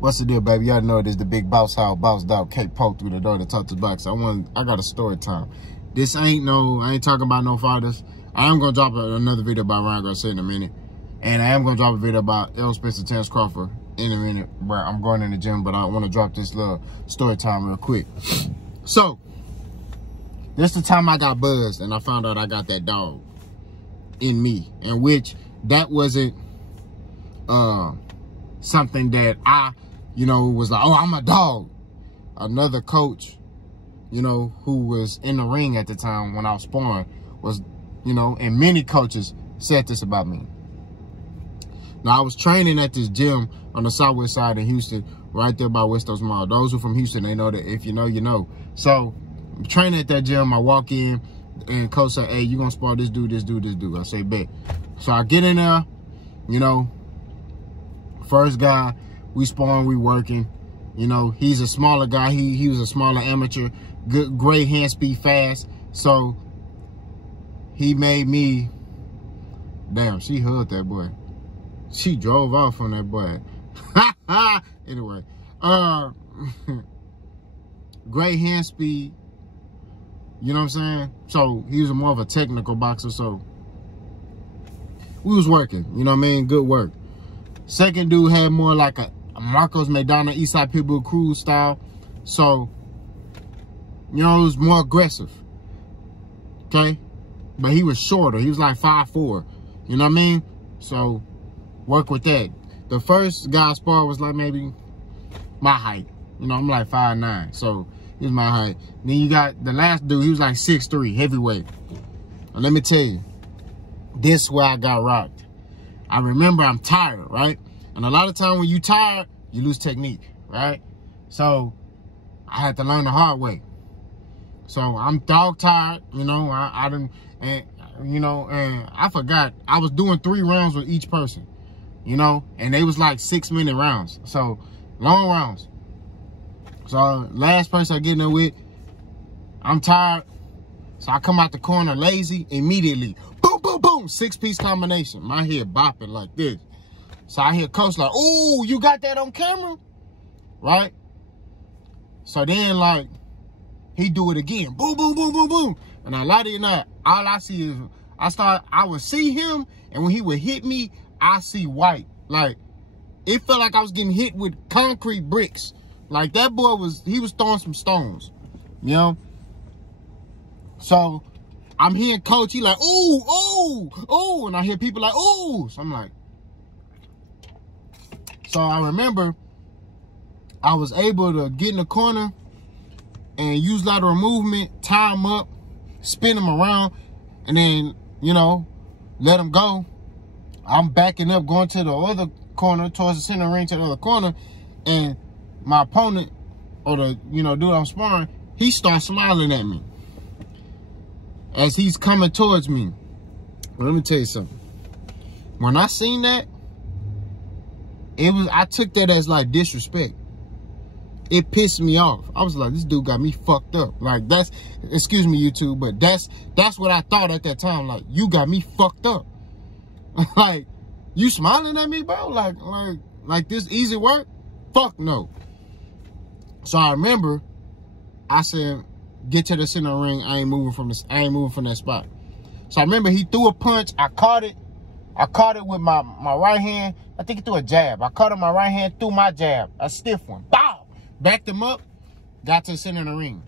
What's the deal, baby? Y'all know it is the big boss house, Bossdawgkpo through the door to talk to the box. I got a story time. This I ain't talking about no fighters. I am gonna drop another video about Ryan Garcia in a minute. And I am gonna drop a video about L. Spencer Terence Crawford in a minute. But I'm going in the gym, but I wanna drop this little story time real quick. So, this the time I got buzzed and I found out I got that dog in me. In which that wasn't something that I, was like, oh, I'm a dog. Another coach, who was in the ring at the time when I was sparring was, and many coaches said this about me. Now, I was training at this gym on the southwest side of Houston, right there by Westos Mall. Those who are from Houston, they know that if you know, you know. So, I'm training at that gym. I walk in, and coach said, hey, you going to spar this dude, this dude, this dude. I say, bet. So, I get in there, first guy, we sparring, we working. He's a smaller guy. He was a smaller amateur. Good, great hand speed, fast. So he made me. Damn, she hugged that boy. She drove off on that boy. Anyway, great hand speed. You know what I'm saying? So he was more of a technical boxer. So we was working. You know what I mean? Good work. Second dude had more like a Marcos McDonald, Eastside Pitbull Cruz style. So, it was more aggressive. Okay? But he was shorter. He was like 5'4". You know what I mean? So, work with that. The first guy spar was like maybe my height. I'm like 5'9". So, he was my height. Then you got the last dude, he was like 6'3", heavyweight. And let me tell you, this is where I got rocked. I remember I'm tired, right? And a lot of time when you tired, you lose technique, right? So I had to learn the hard way. So I'm dog tired, and I forgot I was doing 3 rounds with each person, and they was like 6-minute rounds. So long rounds. So last person I get in there with, I'm tired. So I come out the corner lazy immediately. Boom, boom, boom. 6-piece combination. My head bopping like this. So I hear coach like, ooh, you got that on camera? Right? So then, like, he do it again. Boom, boom, boom, boom, boom. And I lie to you not, all I see is, I would see him, and when he would hit me, I see white. Like, it felt like I was getting hit with concrete bricks. Like, that boy he was throwing some stones. So, I'm hearing coach, he like, ooh, ooh, ooh. And I hear people like, ooh. So I'm like, so I remember I was able to get in the corner and use lateral movement, tie him up, spin him around, and then, let him go. I'm backing up, going to the other corner, towards the center ring to the other corner, and my opponent, or the, dude I'm sparring, he starts smiling at me as he's coming towards me. But let me tell you something. When I seen that, I took that as like disrespect. It pissed me off. I was like, this dude got me fucked up. Like, excuse me, YouTube, but that's what I thought at that time. Like, you got me fucked up. Like, you smiling at me, bro? Like this easy work? Fuck no. So I remember I said, get to the center ring. I ain't moving from that spot. So I remember he threw a punch. I caught it. I caught it with my right hand. I think he threw a jab. I caught it with my right hand, threw my jab. A stiff one. Bow! Backed him up. Got to the center of the ring.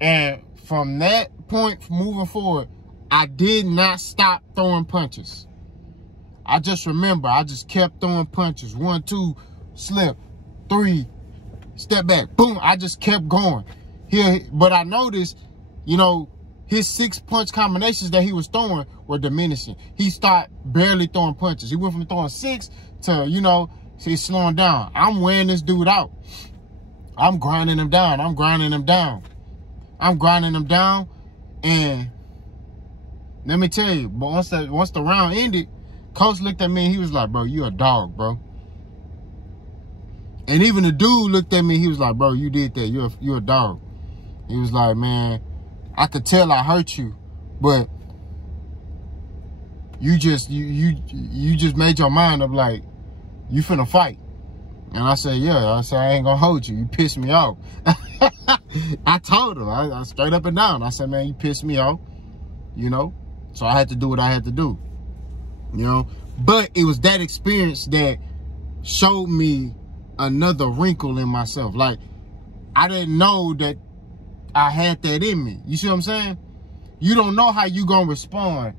And from that point moving forward, I did not stop throwing punches. I just remember, I just kept throwing punches. 1, 2, slip. 3, step back. Boom. I just kept going. But I noticed, his 6-punch combinations that he was throwing were diminishing. He started barely throwing punches. He went from throwing 6 to, he's slowing down. I'm wearing this dude out. I'm grinding him down. I'm grinding him down. I'm grinding him down. And let me tell you, but once the round ended, coach looked at me and he was like, bro, you a dog, bro. And even the dude looked at me, he was like, bro, you did that. You're a dog. He was like, man, I could tell I hurt you, but you just made your mind up like, you finna fight. And I said, yeah. I said, I ain't gonna hold you. You pissed me off. I told him, I straight up and down. I said, man, you pissed me off, you know? So I had to do what I had to do, you know? But it was that experience that showed me another wrinkle in myself. Like, I didn't know that I had that in me. You see what I'm saying? You don't know how you gonna respond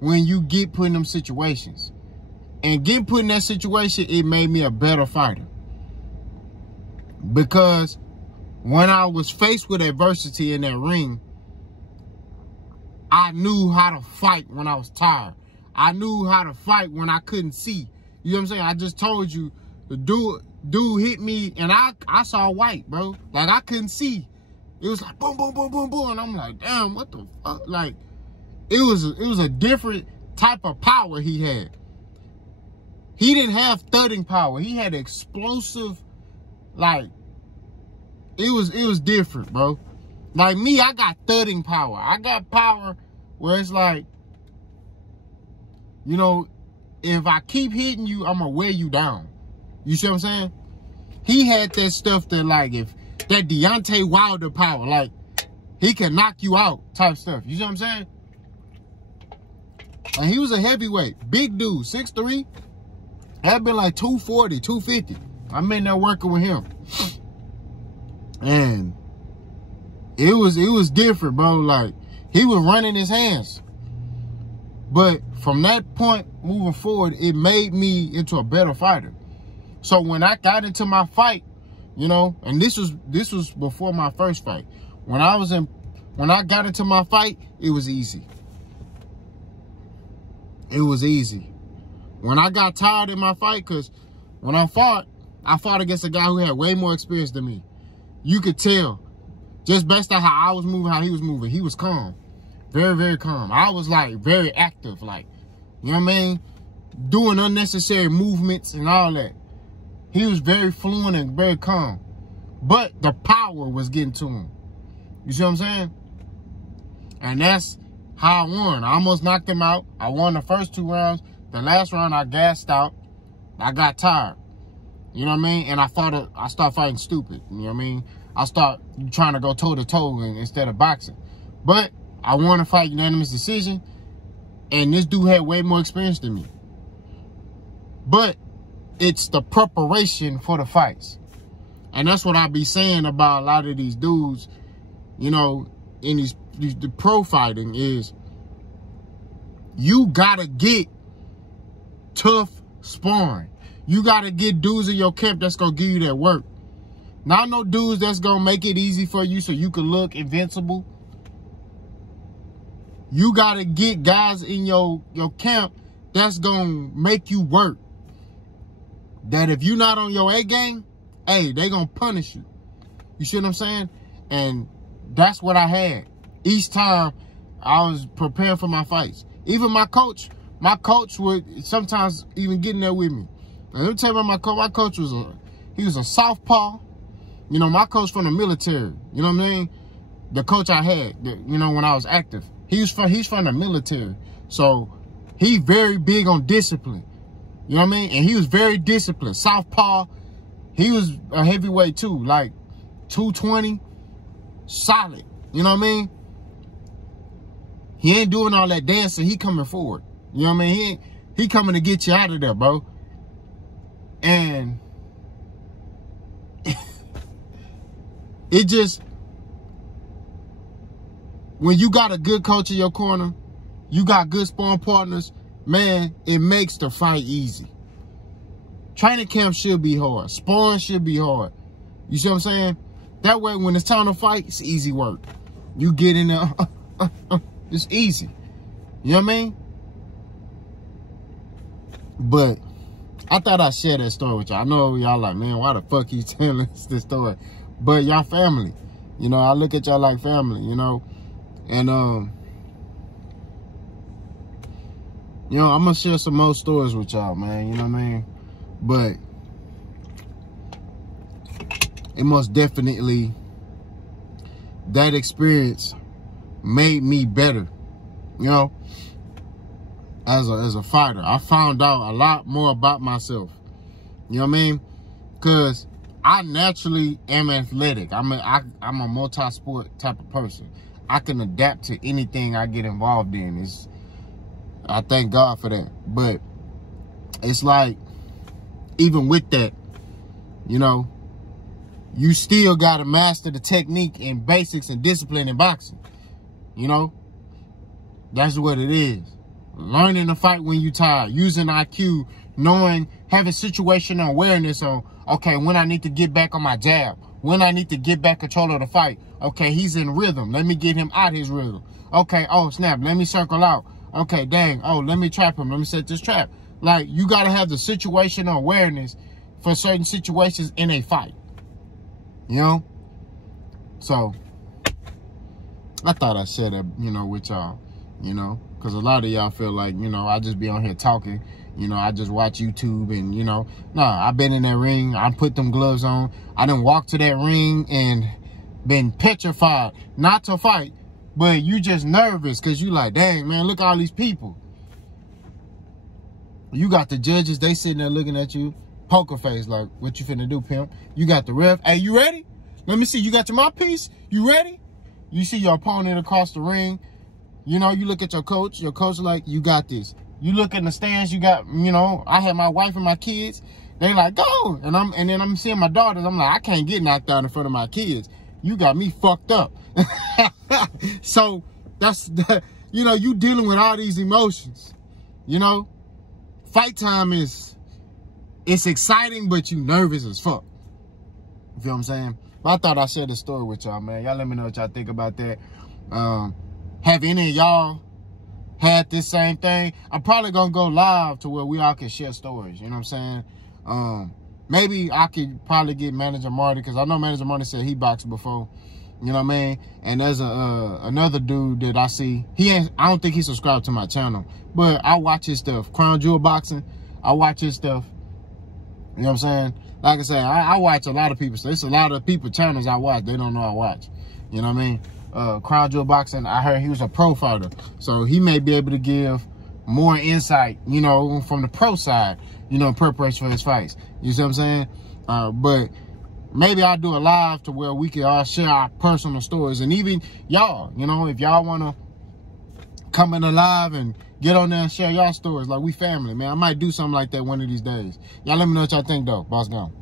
when you get put in them situations. And getting put in that situation, it made me a better fighter. Because when I was faced with adversity in that ring, I knew how to fight when I was tired. I knew how to fight when I couldn't see. You know what I'm saying? I just told you, the dude hit me and I saw white, bro. Like, I couldn't see. It was like boom, boom, boom, boom, boom. And I'm like, damn, what the fuck? Like, it was a different type of power he had. He didn't have thudding power. He had explosive, like, it was different, bro. Like me, I got thudding power. I got power where it's like, you know, if I keep hitting you, I'm gonna wear you down. You see what I'm saying? He had that stuff that, like, if that Deontay Wilder power, like, he can knock you out type stuff. You see what I'm saying? And he was a heavyweight, big dude, 6'3". Had been like 240, 250. I'm in there working with him. And it was different, bro. Like, he was running his hands. But from that point moving forward, it made me into a better fighter. So when I got into my fight, you know, and this was before my first fight. When I got into my fight, it was easy. It was easy. When I got tired in my fight, because when I fought against a guy who had way more experience than me. You could tell, just based on how I was moving, how he was moving. He was calm. Very, very calm. I was, like, very active, like, you know what I mean? Doing unnecessary movements and all that. He was very fluent and very calm. But the power was getting to him. You see what I'm saying? And that's how I won. I almost knocked him out. I won the first 2 rounds. The last round, I gassed out. I got tired. You know what I mean? And I started fighting stupid. You know what I mean? I start trying to go toe-to-toe instead of boxing. But I won a fight unanimous decision. And this dude had way more experience than me. But it's the preparation for the fights. And that's what I be saying about a lot of these dudes, you know, in the pro fighting is you gotta get tough sparring. You gotta get dudes in your camp that's gonna give you that work. Not no dudes that's gonna make it easy for you so you can look invincible. You gotta get guys in your camp that's gonna make you work. That if you're not on your A game, hey, they gonna punish you. You see what I'm saying? And that's what I had. Each time I was preparing for my fights. Even my coach would sometimes even get in there with me. And let me tell you about my coach was a southpaw. You know, my coach from the military. You know what I mean? The coach I had, you know, when I was active. He's from the military. So he very big on discipline. You know what I mean? And he was very disciplined. Southpaw. He was a heavyweight too, like 220, solid. You know what I mean? He ain't doing all that dancing. He coming forward. You know what I mean? He coming to get you out of there, bro. And it just, when you got a good coach in your corner, you got good sparring partners, man, it makes the fight easy. Training camp should be hard. Sparring should be hard. You see what I'm saying? That way, when it's time to fight, it's easy work. You get in there, it's easy. You know what I mean? But I thought I'd share that story with y'all. I know y'all like, man, why the fuck he telling us this story? But y'all family. You know, I look at y'all like family, you know. And, you know, I'm going to share some more stories with y'all, man. You know what I mean? But it most definitely, that experience made me better, you know, as a fighter. I found out a lot more about myself. You know what I mean? Because I naturally am athletic. I'm a multi-sport type of person. I can adapt to anything I get involved in. I thank God for that. But it's like, even with that, you know, you still got to master the technique and basics and discipline in boxing. You know, that's what it is. Learning to fight when you're tired, using IQ, knowing, having situational awareness on, okay, when I need to get back on my jab, when I need to get back control of the fight. Okay, he's in rhythm. Let me get him out his rhythm. Okay, oh, snap, let me circle out. Okay, dang, oh, let me trap him. Let me set this trap. Like, you got to have the situational awareness for certain situations in a fight. You know? So, I thought I'd share that, you know, with y'all, you know, because a lot of y'all feel like, you know, I just be on here talking, you know, I just watch YouTube and, you know, nah, I've been in that ring, I put them gloves on, I done walked to that ring and been petrified, not to fight, but you just nervous because you like, dang, man, look at all these people. You got the judges, they sitting there looking at you, poker face, like, what you finna do, pimp? You got the ref, hey, you ready? Let me see, you got your mouthpiece? You ready? You see your opponent across the ring. You know, you look at your coach like, you got this. You look in the stands, you got, you know, I had my wife and my kids. They like, go. And then I'm seeing my daughters. I'm like, I can't get knocked out in front of my kids. You got me fucked up. So that's, you know, you dealing with all these emotions. You know, fight time it's exciting, but you nervous as fuck. You feel what I'm saying? But I thought I'd share the story with y'all, man. Y'all let me know what y'all think about that. Have any of y'all had this same thing? I'm probably going to go live to where we all can share stories. You know what I'm saying? Maybe I could probably get Manager Marty, because I know Manager Marty said he boxed before. You know what I mean? And there's another dude that I see. I don't think he subscribed to my channel, but I watch his stuff. Crown Jewel Boxing. I watch his stuff. You know what I'm saying? Like I said, I watch a lot of people. So it's a lot of people channels I watch. They don't know I watch. You know what I mean? Crown Jewel Boxing, I heard he was a pro fighter. So he may be able to give more insight, you know, from the pro side, you know, in preparation for his fights. You see what I'm saying? But maybe I'll do a live to where we can all share our personal stories. And even y'all, you know, if y'all want to come in live and get on there and share y'all stories, like we family, man. I might do something like that one of these days. Y'all let me know what y'all think, though. Boss gone.